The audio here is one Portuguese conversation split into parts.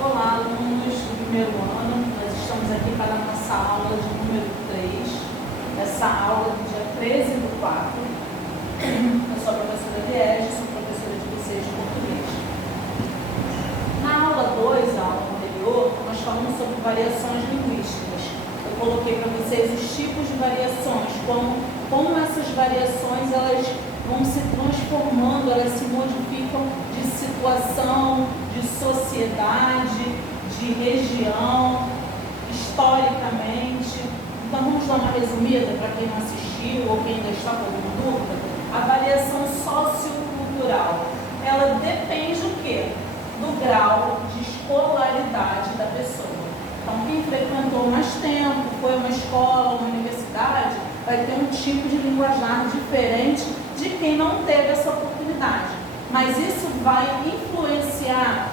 Olá, alunos do primeiro ano, nós estamos aqui para a nossa aula de número 3, essa aula do dia 13/4. Eu sou a professora Liege, sou professora de vocês de português. Na aula 2, a aula anterior, nós falamos sobre variações linguísticas. Eu coloquei para vocês os tipos de variações, como essas variações elas vão se transformando, elas se modificam de situação, de sociedade, de região, historicamente. Então vamos dar uma resumida para quem não assistiu ou quem ainda está com dúvida. A variação sociocultural, ela depende do quê? Do grau de escolaridade da pessoa. Então quem frequentou mais tempo, foi a uma escola, uma universidade, vai ter um tipo de linguajar diferente de quem não teve essa oportunidade. Mas isso vai influenciar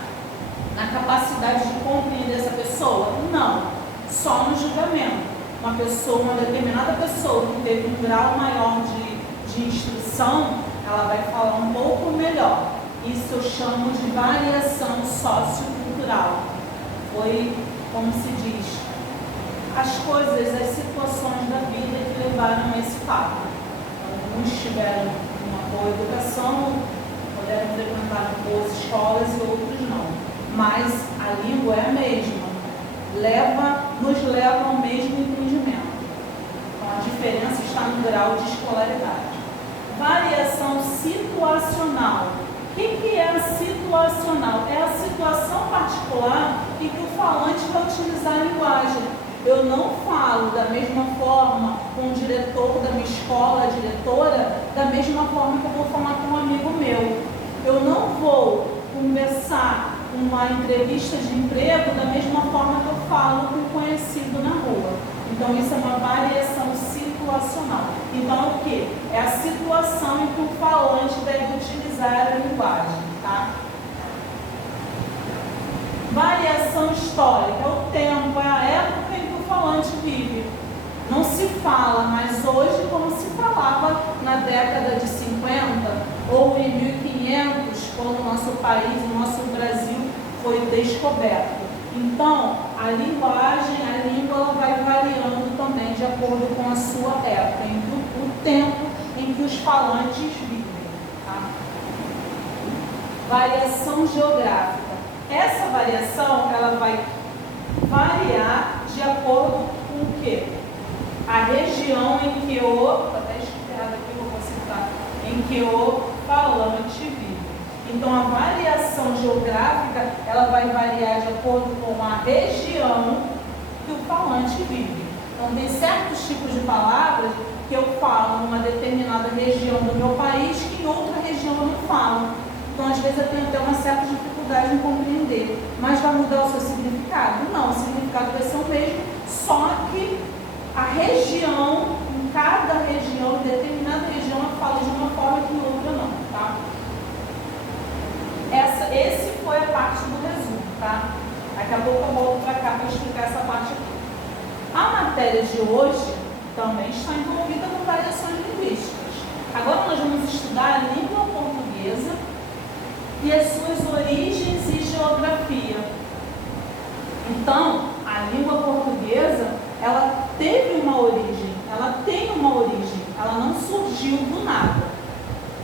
na capacidade de compreender essa pessoa? Não, só no julgamento. Uma determinada pessoa que teve um grau maior de instrução, ela vai falar um pouco melhor. Isso eu chamo de variação sociocultural. Foi, como se diz, as coisas, as situações da vida que levaram a esse fato. Alguns tiveram uma boa educação, puderam frequentar boas escolas e outros não. Mas a língua é a mesma, nos leva ao mesmo entendimento. Então a diferença está no grau de escolaridade. Variação situacional. O que é a situacional? É a situação particular em que o falante vai utilizar a linguagem. Eu não falo da mesma forma com o diretor da minha escola, a diretora, da mesma forma que eu vou falar com um amigo meu. Eu não vou conversar uma entrevista de emprego da mesma forma que eu falo com um conhecido na rua. Então isso é uma variação situacional. Então é o quê? É a situação em que o falante deve utilizar a linguagem, tá? Variação histórica, é o tempo, é a época em que o falante vive. Não se fala mais hoje como se falava na década de 50 ou em 1500, quando o nosso país, o nosso Brasil foi descoberto. Então, a linguagem, a língua, ela vai variando também de acordo com a sua época, o tempo em que os falantes vivem. Tá? Variação geográfica. Essa variação, ela vai variar de acordo com o quê? A região em que o falante vive. Então a variação geográfica, ela vai variar de acordo com a região que o falante vive. Então tem certos tipos de palavras que eu falo numa determinada região do meu país que em outra região eu não falo. Então às vezes eu tenho até uma certa dificuldade em compreender. Mas vai mudar o seu significado? Não, o significado vai ser o mesmo, só que a região, em cada região, em determinada região, eu falo de uma forma que em outra não, tá? Esse foi a parte do resumo, tá? Daqui a pouco eu volto para cá para explicar essa parte aqui. A matéria de hoje também está envolvida com variações linguísticas. Agora nós vamos estudar a língua portuguesa e as suas origens e geografia. Então, a língua portuguesa, ela teve uma origem, ela tem uma origem, ela não surgiu do nada.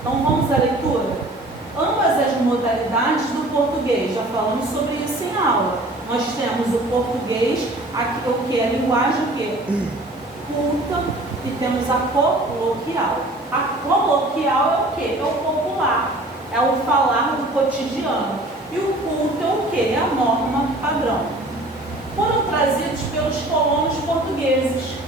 Então vamos à leitura. Ambas as modalidades do português, já falamos sobre isso em aula. Nós temos o português, o que é a linguagem culta, e temos a coloquial. A coloquial é o que? É o popular, é o falar do cotidiano. E o culto é o que? É a norma padrão. Foram trazidos pelos colonos portugueses,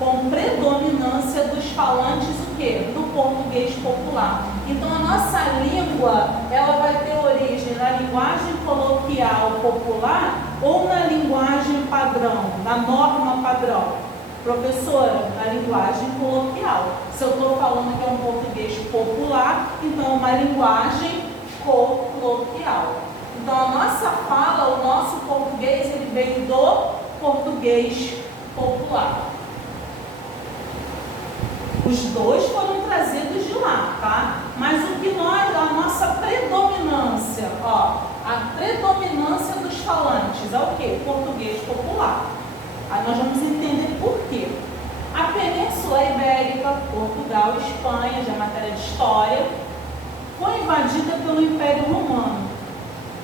com predominância dos falantes o quê? Do português popular. Então a nossa língua, ela vai ter origem na linguagem coloquial popular ou na linguagem padrão, na norma padrão? Professora, na linguagem coloquial. Se eu estou falando que é um português popular, então é uma linguagem coloquial. Então a nossa fala, o nosso português, ele veio do português popular. Os dois foram trazidos de lá, tá? Mas o que a nossa predominância, a predominância dos falantes é o quê? Português popular. Aí nós vamos entender por quê. A Península Ibérica, Portugal e Espanha, já é matéria de história, foi invadida pelo Império Romano.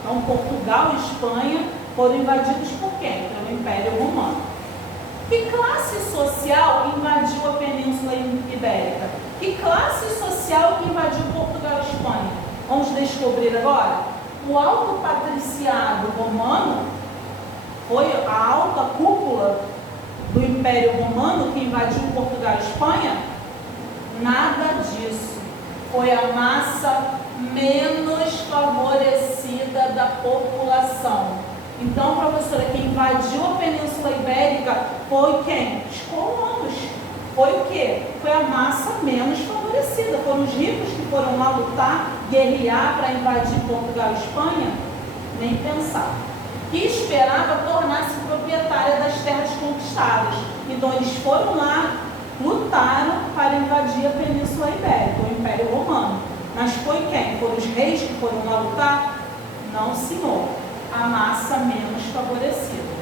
Então, Portugal e Espanha foram invadidos por quem? Pelo Império Romano. Que classe social invadiu a Península Ibérica? Que classe social invadiu Portugal e Espanha? Vamos descobrir agora. O alto patriciado romano foi a alta cúpula do Império Romano que invadiu Portugal e Espanha? Nada disso. Foi a massa menos favorecida da população. Então, professora, quem invadiu a Península Ibérica foi quem? Os colonos. Foi o quê? Foi a massa menos favorecida. Foram os ricos que foram lá lutar, guerrear para invadir Portugal e Espanha? Nem pensar. Que esperava tornar-se proprietária das terras conquistadas. Então, eles foram lá, lutaram para invadir a Península Ibérica, o Império Romano. Mas foi quem? Foram os reis que foram lá lutar? Não, senhor. A massa menos favorecida.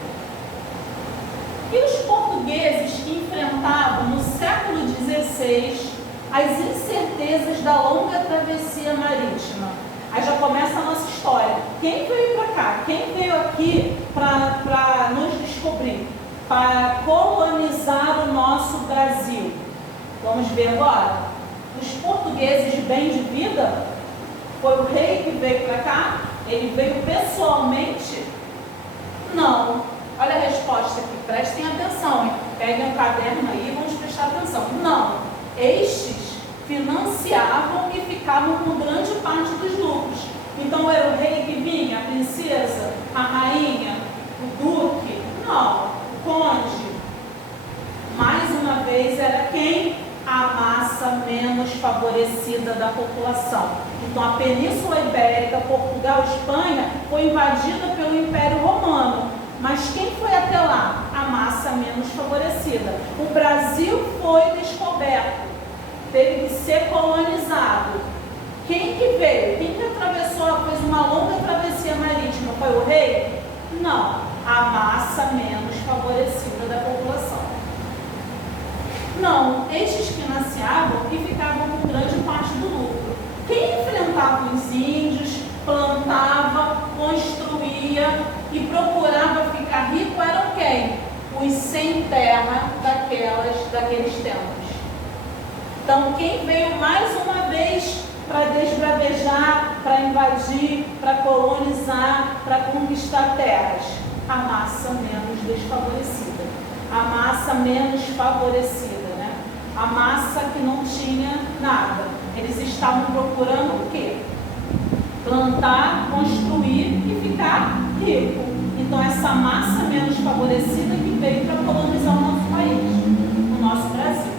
E os portugueses que enfrentavam no século XVI as incertezas da longa travessia marítima. Aí já começa a nossa história. Quem veio para cá? Quem veio aqui para nos descobrir? Para colonizar o nosso Brasil? Vamos ver agora. Os portugueses de bem de vida, foi o rei que veio para cá? Ele veio pessoalmente? Não. Olha a resposta aqui, prestem atenção, hein? Peguem um caderno aí e vamos prestar atenção. Não. Estes financiavam e ficavam com grande parte dos lucros. Então era o rei que vinha, a princesa, a rainha, o duque? Não. O conde? Mais uma vez era quem? A massa menos favorecida da população. Então a Península Ibérica, Portugal e Espanha foi invadida pelo Império Romano. Mas quem foi até lá? A massa menos favorecida. O Brasil foi descoberto, teve que ser colonizado. Quem que veio? Quem que atravessou, fez uma longa travessia marítima? Foi o rei? Não, a massa menos favorecida da população. Não, estes financiavam e ficavam com grande parte do lucro. Quem enfrentava os índios, plantava, construía e procurava ficar rico eram quem? Os sem terra daqueles tempos. Então, quem veio mais uma vez para desbravejar, para invadir, para colonizar, para conquistar terras? A massa menos desfavorecida, a massa menos favorecida, né? A massa que não tinha nada. Eles estavam procurando o quê? Plantar, construir e ficar rico. Então, essa massa menos favorecida que veio para colonizar o nosso país, o nosso Brasil.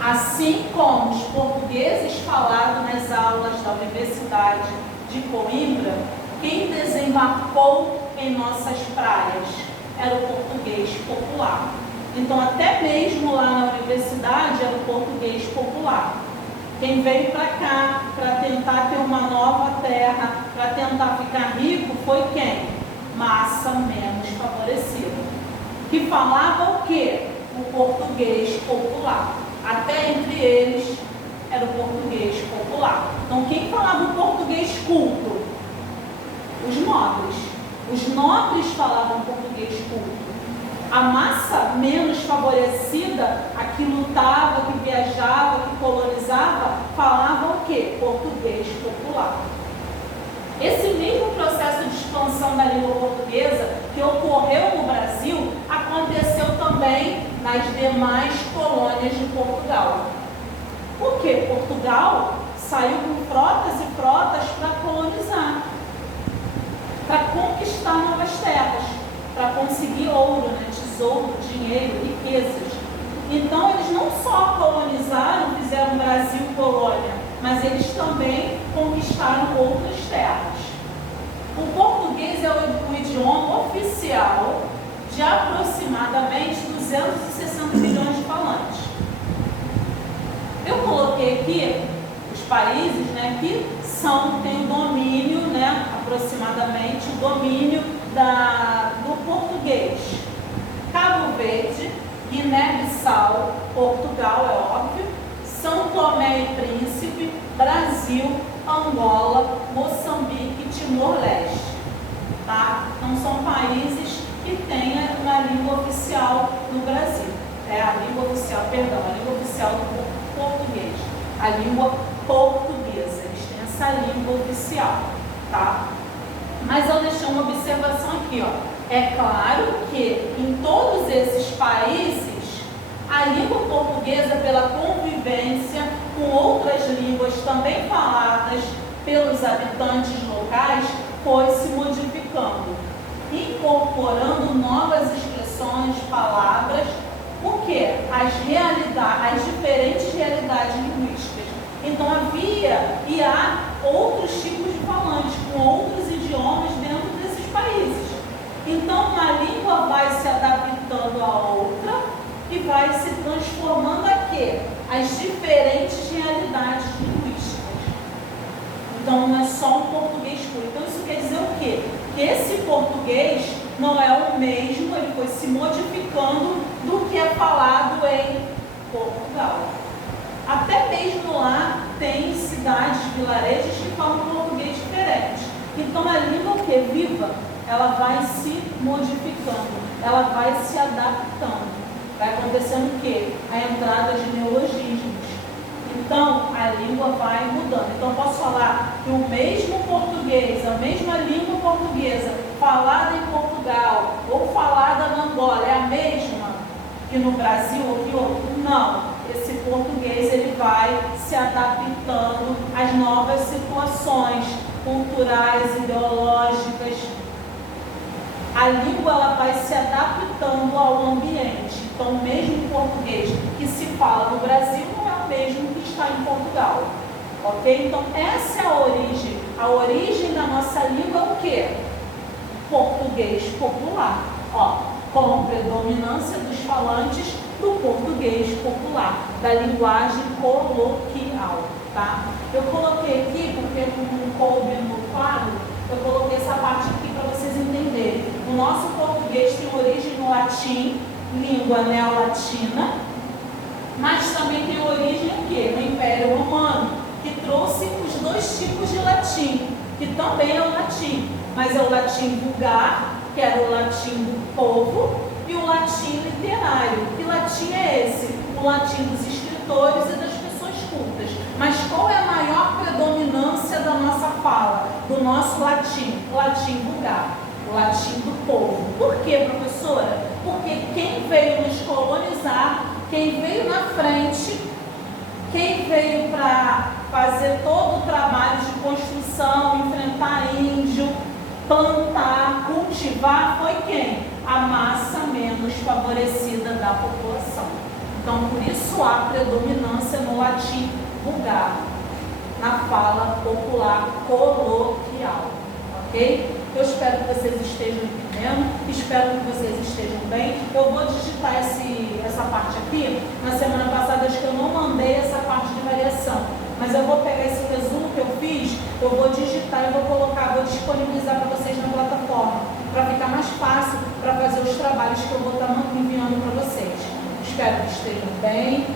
Assim como os portugueses falaram nas aulas da Universidade de Coimbra, quem desembarcou em nossas praias era o português popular. Então, até mesmo lá na universidade era o português popular. Quem veio para cá para tentar ter uma nova terra, para tentar ficar rico, foi quem? Massa menos favorecida. Que falava o quê? O português popular. Até entre eles era o português popular. Então, quem falava o português culto? Os nobres. Os nobres falavam português culto. A massa menos favorecida, a que lutava, que viajava, que colonizava, falava o quê? Português popular. Esse mesmo processo de expansão da língua portuguesa que ocorreu no Brasil, aconteceu também nas demais colônias de Portugal. Por quê? Portugal saiu com frotas e frotas para colonizar, para conquistar novas terras, para conseguir ouro, né? Tesouro, dinheiro, riquezas. Então, eles não só colonizaram, fizeram o Brasil colônia, mas eles também conquistaram outras terras. O português é o idioma oficial de aproximadamente 260 milhões de falantes. Eu coloquei aqui os países, né, que têm o domínio, né, aproximadamente o domínio da Guiné-Bissau, Portugal, é óbvio, São Tomé e Príncipe, Brasil, Angola, Moçambique e Timor-Leste. Tá? Então são países que têm a língua oficial no Brasil. É a língua oficial, perdão, a língua oficial do português. A língua portuguesa, eles têm essa língua oficial, tá? Mas eu deixei uma observação aqui, ó. É claro que em todos esses países, a língua portuguesa, pela convivência com outras línguas também faladas pelos habitantes locais, foi se modificando, incorporando novas expressões, palavras, porque as diferentes realidades linguísticas. Então havia e há outros tipos de falantes, com outros idiomas dentro desses países. Então uma língua vai se adaptando à outra e vai se transformando aqui, as diferentes realidades linguísticas. Então não é só um português puro. Então isso quer dizer o quê? Que esse português não é o mesmo, ele foi se modificando do que é falado em Portugal. Até mesmo lá tem cidades, vilarejos que falam português diferente. Então a língua que é viva, ela vai se modificando, ela vai se adaptando. Vai acontecendo o quê? A entrada de neologismos. Então a língua vai mudando. Então eu posso falar que o mesmo português, a mesma língua portuguesa falada em Portugal ou falada na Angola é a mesma que no Brasil ou que outro? Não. Esse português ele vai se adaptando às novas situações culturais, ideológicas. A língua ela vai se adaptando ao ambiente. Então, o mesmo português que se fala no Brasil não é o mesmo que está em Portugal. Ok? Então, essa é a origem. A origem da nossa língua é o quê? Português popular. Ó, com predominância dos falantes do português popular, da linguagem coloquial, tá? Eu coloquei aqui, porque não coube no quadro, eu coloquei essa parte aqui para vocês entenderem. O nosso português tem origem no latim, língua neolatina, mas também tem origem o quê? No Império Romano, que trouxe os dois tipos de latim, que também é o latim, mas é o latim vulgar, que era o latim do povo, e o latim literário. Que latim é esse? O latim dos escritores e das pessoas cultas. Mas qual é a maior predominância da nossa fala, do nosso latim? O latim vulgar, o latim do povo. Por quê, professora? Porque quem veio nos colonizar, quem veio na frente, quem veio para fazer todo o trabalho de construção, enfrentar índio, plantar, cultivar, foi quem? A massa menos favorecida da população. Então, por isso há predominância no latim vulgar, na fala popular coloquial, ok? Eu espero que vocês estejam entendendo, espero que vocês estejam bem. Eu vou digitar essa parte aqui. Na semana passada, acho que eu não mandei essa parte de variação, mas eu vou pegar esse resumo que eu fiz, eu vou digitar e vou colocar, vou disponibilizar para vocês na plataforma, para ficar mais fácil para fazer os trabalhos que eu vou estar enviando para vocês. Espero que estejam bem,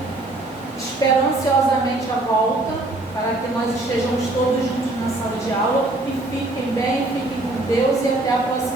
espero ansiosamente a volta, para que nós estejamos todos juntos na sala de aula, e fiquem bem, fiquem com Deus e até a próxima.